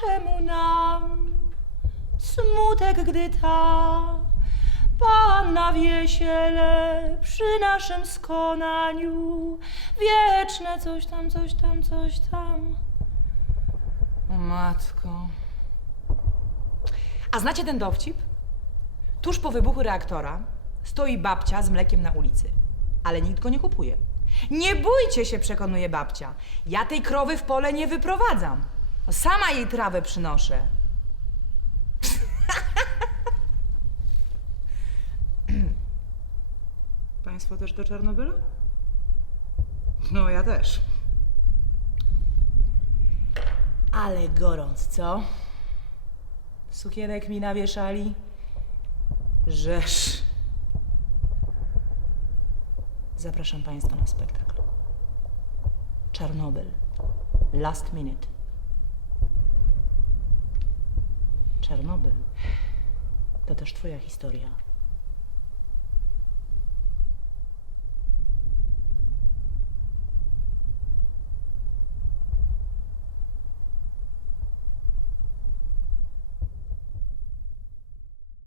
czemu nam smutek, gdy ta panna wiesiele przy naszym skonaniu wieczne coś tam, coś tam, coś tam. Matko. A znacie ten dowcip? Tuż po wybuchu reaktora stoi babcia z mlekiem na ulicy, ale nikt go nie kupuje. Nie bójcie się, przekonuje babcia. Ja tej krowy w pole nie wyprowadzam. Sama jej trawę przynoszę. Państwo też do Czarnobyla? No, ja też. Ale gorąc, co? Sukienek mi nawieszali. Rzesz. Zapraszam Państwa na spektakl. Czarnobyl. Last minute. Czarnobyl to też Twoja historia.